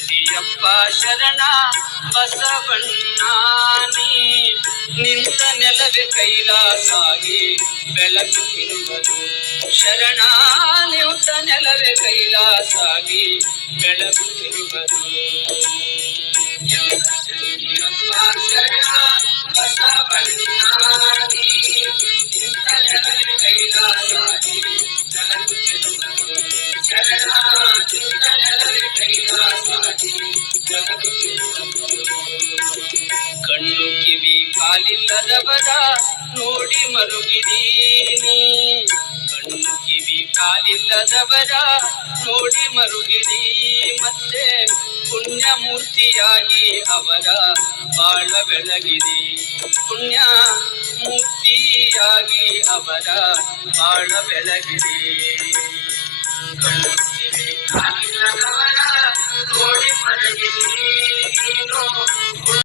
ಮೂರ್ತಿಯಪ್ಪ ಶರಣ ಬಸವಣ್ಣ ನೀ ನಿಂತ ನೆಲವೇ ಕೈಲಾಸಾಗಿ ಬೆಳಗುತ್ತಿರುವುದು ಶರಣ ನಿಂತ ನೆಲವೇ ಕೈಲಾಸಾಗಿ ಬೆಳಗುತ್ತಿರುವುದು ಶರಣ ಬಸವಣ್ಣ ನೀ ನಿಂತ ನೆಲವೇ ಕೈಲಾಸಾಗಿ ಬೆಳಗುತ್ತಿರುವುದು ಶರಣ ನಿಂತ ನೆಲವೇ ಕೈಲಾಸಾಗಿ ಕಣ್ಣು ಕಿವಿ ಕಾಲಿಲ್ಲದವರ ನೋಡಿ ಮರುಗಿದೀನಿ ಕಣ್ಣು ಕಿವಿ ಕಾಲಿಲ್ಲದವರ ನೋಡಿ ಮರುಗಿದಿ ಮತ್ತೆ ಪುಣ್ಯ ಮೂರ್ತಿಯಾಗಿ ಅವರ ಬಾಳ ಬೆಳಗಿದೆ ಪುಣ್ಯ ಮೂರ್ತಿಯಾಗಿ ಅವರ ಬಾಳ ಬೆಳಗಿದೆ ಕಣ್ಣು ಕಿವಿ